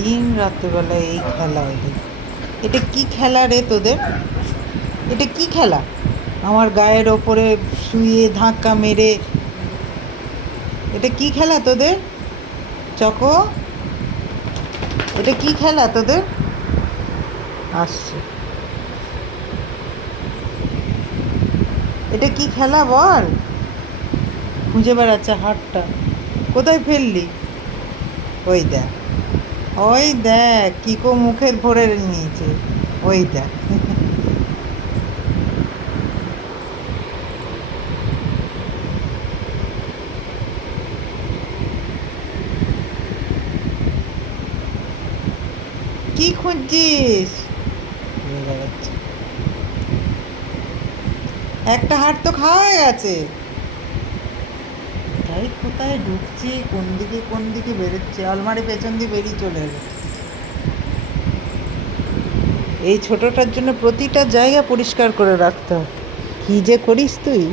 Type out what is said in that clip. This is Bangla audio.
দিন রাত্রেবেলা এই খেলা ওদের। এটা কি খেলা রে তোদের? এটা কি খেলা? আমার গায়ের ওপরে শুয়ে ধাক্কা মেরে, এটা কি খেলা তোদের? চকো, এটা কি খেলা তোদের? আসছে, এটা কি খেলা বল? খুঁজে বেড়াচ্ছে হাতটা, কোথায় ফেললি? ওই দেখ, ওই দেখ কিকো মুখের ভরে নিয়েছে, ওই দেখ। কি খুঁজছিস? ঘুরে বেড়াচ্ছে। একটা হাট তো খাওয়া হয়ে গেছে। তাই কোথায় ঢুকছে, কোন দিকে বেরোচ্ছে, আলমারি পেছন দিয়ে বেরিয়ে চলে এলো। এই ছোটটার জন্য প্রতিটা জায়গা পরিষ্কার করে রাখতে হয়। কী যে করিস তুই!